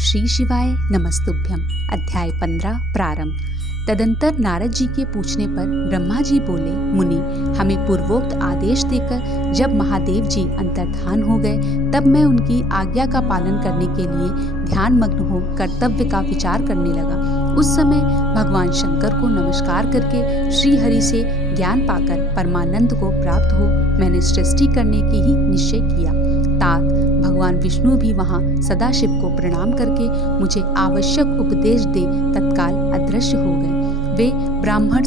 श्री शिवाय नमस्तुभ्यम। अध्याय 15 प्रारंभ। तदंतर नारद जी के पूछने पर ब्रह्मा जी बोले, मुनि, हमें पूर्वोक्त आदेश देकर जब महादेव जी अंतर्धान हो गए तब मैं उनकी आज्ञा का पालन करने के लिए ध्यान मग्न हो कर्तव्य का विचार करने लगा। उस समय भगवान शंकर को नमस्कार करके श्री हरि से ज्ञान पाकर परमानंद को प्राप्त हो मैंने सृष्टि करने की ही निश्चय किया। तात भगवान विष्णु भी वहाँ सदाशिव को प्रणाम करके मुझे आवश्यक उपदेश दे तत्काल अदृश्य हो गए। वे ब्रह्मांड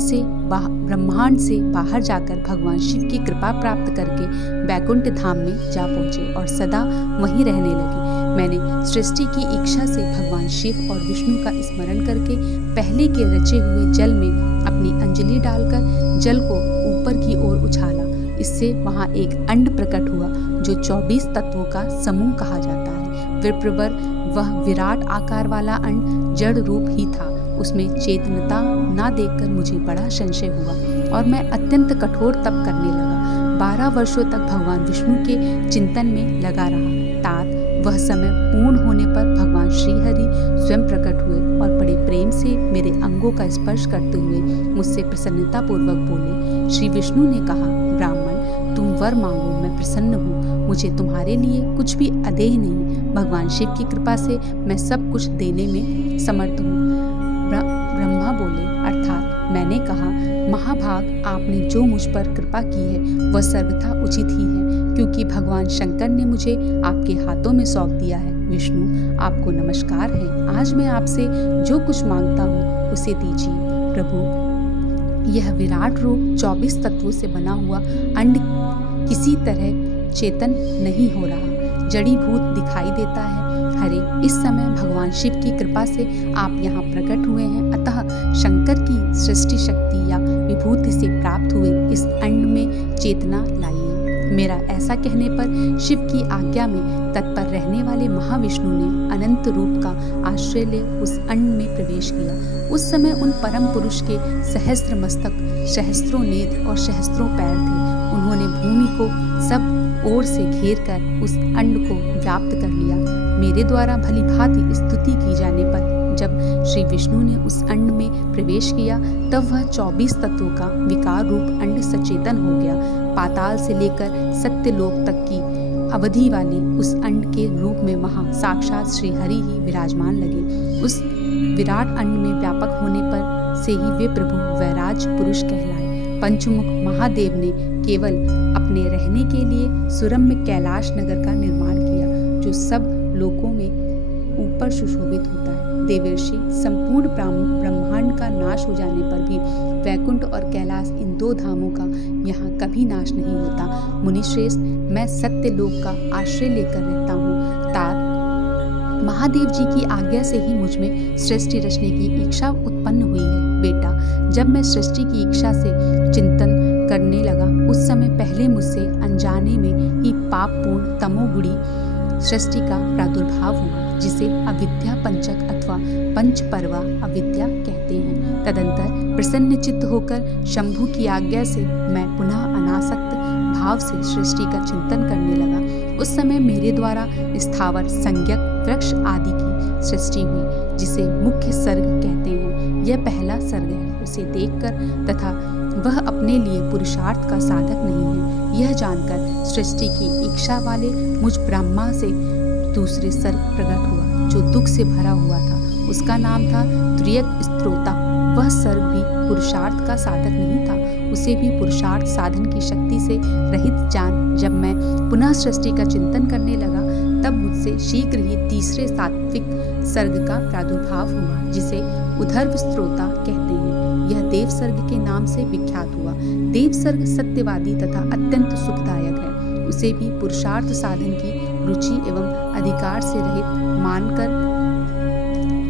से बाहर जाकर भगवान शिव की कृपा प्राप्त करके वैकुंठ धाम में जा पहुँचे और सदा वहीं रहने लगे। मैंने सृष्टि की इच्छा से भगवान शिव और विष्णु का स्मरण करके पहले के रचे हुए जल में अपनी अंजलि डालकर जल को ऊपर की ओर उछाला। इससे वहाँ एक अंड प्रकट हुआ जो 24 तत्वों का समूह कहा जाता है। विप्रवर वह विराट आकार वाला अंड जड़ रूप ही था। उसमें चेतनता न देखकर मुझे बड़ा संशय हुआ और मैं अत्यंत कठोर तप करने लगा। 12 वर्षों तक भगवान विष्णु के चिंतन में लगा रहा। तात वह समय पूर्ण होने पर भगवान श्रीहरि स्वयं प्रकट हुए और बड़े प्रेम से मेरे अंगों का स्पर्श करते हुए मुझसे प्रसन्नता पूर्वक बोले। श्री विष्णु ने कहा, ब्राह्मण, तुम वर मांगो, मैं प्रसन्न हूँ। मुझे तुम्हारे लिए कुछ भी अदेह नहीं। भगवान शिव की कृपा से मैं सब कुछ देने में समर्थ हूँ। ब्रह्मा बोले, अर्थात मैंने कहा, महाभाग, आपने जो मुझ पर कृपा की है वह सर्वथा उचित ही है, क्योंकि भगवान शंकर ने मुझे आपके हाथों में सौंप दिया है। विष्णु, आपको नमस्कार है। आज मैं आपसे जो कुछ मांगता हूँ उसे दीजिए। प्रभु, यह विराट रूप 24 तत्वों से बना हुआ अंड किसी तरह चेतन नहीं हो रहा, जड़ीभूत दिखाई देता है। हरे, इस समय भगवान शिव की कृपा से आप यहाँ प्रकट हुए हैं, अतः शंकर की सृष्टि शक्ति या विभूति से प्राप्त हुए इस अंड में चेतना लाइए। मेरा ऐसा कहने पर शिव की आज्ञा में तत्पर रहने वाले महाविष्णु ने अनंत रूप का आश्रय ले उस अंड में प्रवेश किया। उस समय उन परम पुरुष के सहस्त्र मस्तक, सहस्त्रों नेत्र और सहस्त्रों पैर थे। उन्होंने भूमि को सब ओर से घेर कर उस अंड को व्याप्त कर लिया। मेरे द्वारा भली भांति स्तुति की जाने पर जब श्री विष्णु ने उस अंड में प्रवेश किया तब वह 24 तत्वों का विकार रूप अंड सचेतन हो गया। पाताल से लेकर सत्यलोक तक की अवधि वाले उस अंड के रूप में वहाँ साक्षात श्री हरि ही विराजमान लगे। उस विराट अंड में व्यापक होने पर से ही वे प्रभु वैराज पुरुष कहलाए। पंचमुख महादेव ने केवल अपने रहने के लिए सुरम्य कैलाश नगर का निर्माण किया, जो सब लोकों में ऊपर सुशोभित होता है। देवर्षि, संपूर्ण ब्रह्मांड का नाश हो जाने पर भी वैकुंठ और कैलाश, इन दो धामों का यहाँ कभी नाश नहीं होता। मुनिश्रेष्ठ, मैं सत्य लोक का आश्रय लेकर रहता हूँ। तात महादेव जी की आज्ञा से ही मुझ में सृष्टि रचने की इच्छा उत्पन्न हुई है। बेटा, जब मैं सृष्टि की इच्छा से चिंतन करने लगा उस समय पहले मुझसे अनजाने में ही पापपूर्ण तमोगुणी सृष्टि का प्रादुर्भाव हुआ, जिसे अविद्या पंचक अथवा पंचपर्वा अविद्या कहते हैं। तदंतर प्रसन्न चित्त होकर शंभु की आज्ञा से मैं पुनः अनासक्त भाव से सृष्टि का चिंतन करने लगा। उस समय मेरे द्वारा स्थावर, संज्ञक, वृक्ष आदि की सृष्टि हुई, जिसे मुख्य सर्ग कहते हैं। यह पहला सर्ग है। उसे देखकर तथा वह अपने लिए पुरुषार्थ का साधक नहीं है, यह जानकर सृष्टि की इच्छा वाले मुझ ब्रह्मा से दूसरे सर्ग प्रकट हुआ, जो दुख से भरा हुआ था। उसका नाम था त्रियक स्त्रोता। वह सर्ग भी पुरुषार्थ का साधक नहीं था, उसे भी पुरुषार्थ साधन की शक्ति से रहित जान जब मैं पुनः सृष्टि का चिंतन करने लगा तब मुझसे शीघ्र ही तीसरे सात्विक सर्ग का प्रादुर्भाव हुआ, जिसे उधर्व स्त्रोता कहते हैं। यह देव सर्ग के नाम से विख्यात हुआ। देव सर्ग सत्यवादी तथा अत्यंत सुखदायक है। उसे भी पुरुषार्थ साधन की रुचि एवं अधिकार से रहित मानकर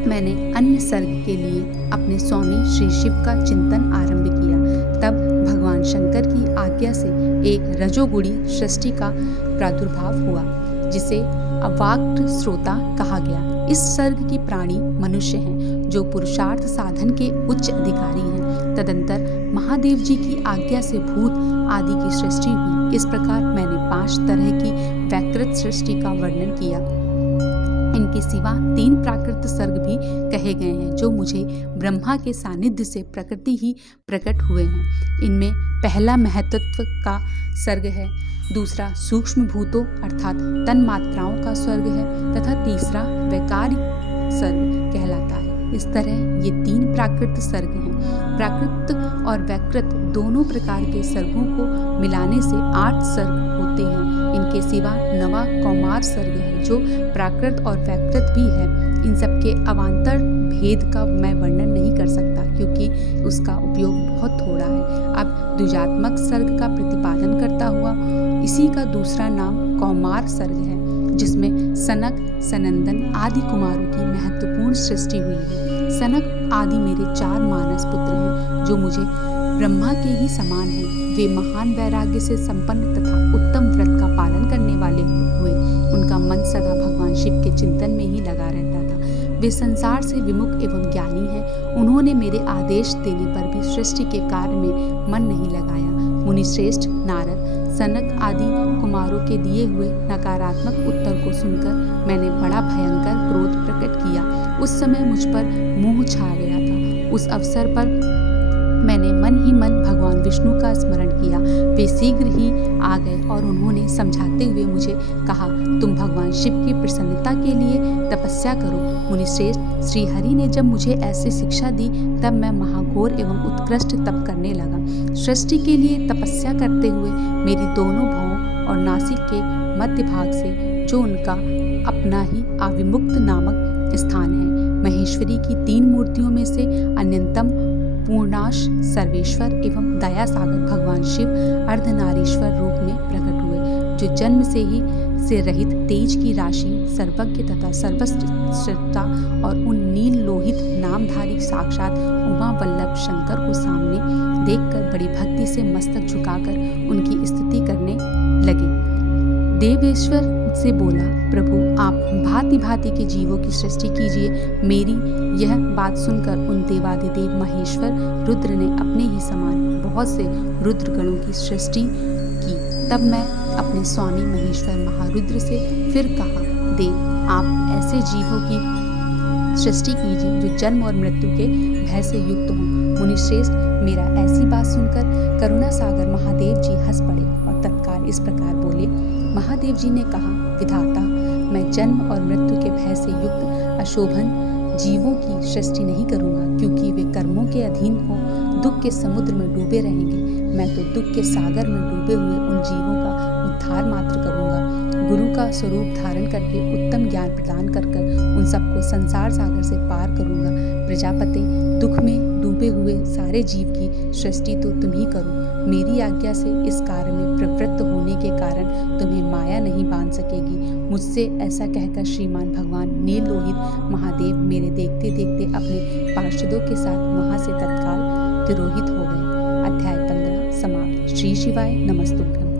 मैंने अन्य सर्ग के लिए अपने स्वामी श्री शिव का चिंतन आरंभ किया। तब भगवान शंकर की आज्ञा से एक रजोगुणी सृष्टि का प्रादुर्भाव हुआ, जिसे अवाक्ट श्रोता कहा गया। इस सर्ग की प्राणी मनुष्य हैं, जो पुरुषार्थ साधन के उच्च अधिकारी हैं। तदंतर महादेव जी की आज्ञा से भूत आदि की सृष्टि हुई। इस प्रकार मैंने 5 तरह की वैकृत सृष्टि का वर्णन किया। इनके सिवा 3 प्राकृत सर्ग भी कहे गए हैं जो मुझे ब्रह्मा के सानिध्य से प्रकृति ही प्रकट हुए हैं। इनमें पहला महत्त्व का सर्ग है, दूसरा सूक्ष्म भूतों अर्थात तन मात्राओं का स्वर्ग है तथा तीसरा वैकारिक सर्ग कहलाता है। इस तरह ये 3 प्राकृत सर्ग हैं। प्राकृत और वैकृत दोनों प्रकार के सर्गों को मिलाने से 8 सर्ग होते हैं। इनके सिवा 9वां कौमार सर्ग है जो प्राकृत और वैकृत भी है। इन सबके अवान्तर भेद का मैं वर्णन नहीं कर सकता क्योंकि उसका उपयोग बहुत थोड़ा है। अब द्विजात्मक सर्ग का प्रतिपादन करता हुआ इसी का दूसरा नाम कौमार सर्ग है जिसमें सनक सनंदन आदि कुमारों की महत्वपूर्ण सृष्टि हुई है। सनक आदि मेरे 4 मानस पुत्र हैं जो मुझे ब्रह्मा के ही समान हैं। वे महान वैराग्य से संपन्न तथा उत्तम व्रत का पालन करने वाले हुए। उनका मन सदा भगवान शिव के चिंतन में ही लगा रहता था। वे संसार से विमुख एवं ज्ञानी हैं। उन्होंने मेरे आदेश देने पर भी सृष्टि के कार्य में मन नहीं लगाया। मुनिश्रेष्ठ नारद सनक आदि कुमारों के दिए हुए नकारात्मक उत्तर को सुनकर मैंने बड़ा भयंकर क्रोध प्रकट किया। उस समय मुझ पर मोह छा गया था। उस अवसर पर मैंने मन ही मन भगवान विष्णु का स्मरण किया। वे शीघ्र ही आ गए और उन्होंने समझाते हुए मुझे कहा, तुम भगवान शिव की प्रसन्नता के लिए तपस्या करो। मुनिश्रेष्ठ श्री हरि ने जब मुझे ऐसी शिक्षा दी तब मैं महाघोर एवं उत्कृष्ट तप करने लगा। सृष्टि के लिए तपस्या करते हुए मेरी दोनों भौं और नासिक के मध्य भाग से जो उनका अपना ही आविमुक्त नामक स्थान है, महेश्वरी की 3 मूर्तियों में से अन्यतम पूर्णाश सर्वेश्वर एवं दया सागर भगवान शिव अर्धनारीश्वर रूप में प्रकट हुए जो जन्म से रहित तेज की राशि सर्वज्ञ तथा सर्वश्रेष्ठता और उन नील लोहित नामधारी साक्षात उमा वल्लभ शंकर को सामने देखकर बड़ी भक्ति से मस्तक झुकाकर उनकी स्तुति करने लगे। देवेश्वर से बोला, प्रभु आप भांति भांति के जीवों की सृष्टि कीजिए। मेरी यह बात सुनकर उन देवादिदेव महेश्वर रुद्र ने अपने ही समान बहुत से रुद्रगणों की सृष्टि की। तब मैं अपने स्वामी महेश्वर महारुद्र से फिर कहा, देव आप ऐसे जीवों की सृष्टि कीजिए जो जन्म और मृत्यु के भय से युक्त हों। मुनिश्रेष्ठ मेरा ऐसी बात सुनकर करुणा सागर महादेव जी हंस पड़े और तत्काल इस प्रकार बोले। महादेव जी ने कहा, विधाता मैं जन्म और मृत्यु के भय से युक्त अशोभन जीवों की सृष्टि नहीं करूंगा क्योंकि वे कर्मों के अधीन हो दुख के समुद्र में डूबे रहेंगे। मैं तो दुख के सागर में डूबे हुए उन जीवों का उद्धार मात्र करूंगा। गुरु का स्वरूप धारण करके उत्तम ज्ञान प्रदान कर उन सबको संसार सागर से पार करूंगा। प्रजापते दुख में डूबे हुए सारे जीव की सृष्टि तो तुम ही करो। मेरी आज्ञा से इस कार्य में प्रवृत्त होने के कारण तुम्हें माया नहीं बांध सकेगी। मुझसे ऐसा कहकर श्रीमान भगवान नील लोहित महादेव मेरे देखते देखते अपने पार्षदों के साथ वहां से तत्काल तिरोहित हो गए। अध्याय 15 समाप्त। श्री शिवाय नमस्तुभ्यम।